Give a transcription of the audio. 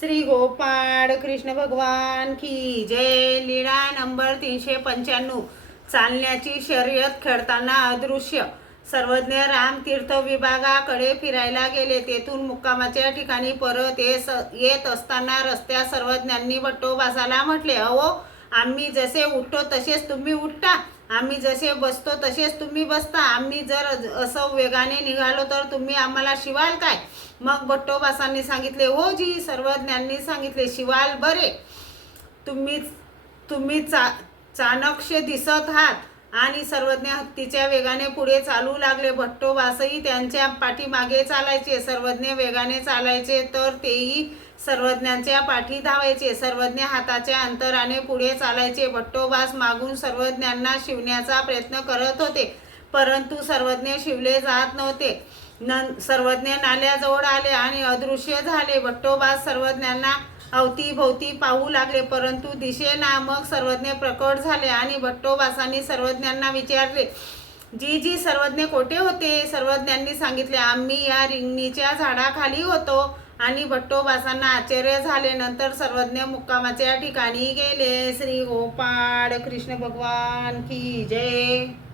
श्री गोपाळ कृष्ण भगवान की जय। लीळा नंबर 395। चालण्याची शर्यत खेळताना अदृश्य। सर्वज्ञ राम तीर्थ विभागाकडे फिरायला गेले। तेथून मुक्कामाच्या ठिकाणी परत येत असताना रस्त्यात सर्वज्ञांनी भट्टोबासाला म्हटले, अहो, आम्ही जसे उठतो तसेच तुम्ही उठता, आम्ही जसे बसतो तसेच तुम्ही बसता, आम्ही जर असं वेगाने निघालो तर तुम्ही आम्हाला शिवाल काय? मग भट्टोबासांनी सांगितले, हो जी. सर्वज्ञांनी सांगितले, शिवाल बरे, तुम्ही तुम्ही चाणक्य दिसत आहात। आणि सर्वज्ञ हत्तीच्या वेगाने पुढे चालू लागले। भट्टोबासही त्यांच्या पाठीमागे चालायचे। सर्वज्ञ वेगाने चालायचे तर तेही सर्वज्ञांच्या पाठी धावायचे। सर्वज्ञ हाताच्या अंतराने पुढे चालायचे। भट्टोबास मागून सर्वज्ञांना शिवण्याचा प्रयत्न करत होते, परंतु सर्वज्ञ शिवले जात नव्हते। सर्वज्ञ नाल्याजवळ आले आणि अदृश्य झाले। भट्टोबास सर्वज्ञांना अवतीभोवती पाहू लागले, परंतु दिसेना। मग सर्वज्ञ प्रकट झाले आणि भट्टोबासांनी सर्वज्ञांना विचारले, जी सर्वज्ञ कोठे होते? सर्वज्ञांनी सांगितले, आम्ही या रिंगणीच्या झाडाखाली होतो। आणि भट्टोबासांना आश्चर्य झाले। नंतर सर्वज्ञ मुक्कामाच्या ठिकाणी गेले। श्री गोपाळ कृष्ण भगवान की जय।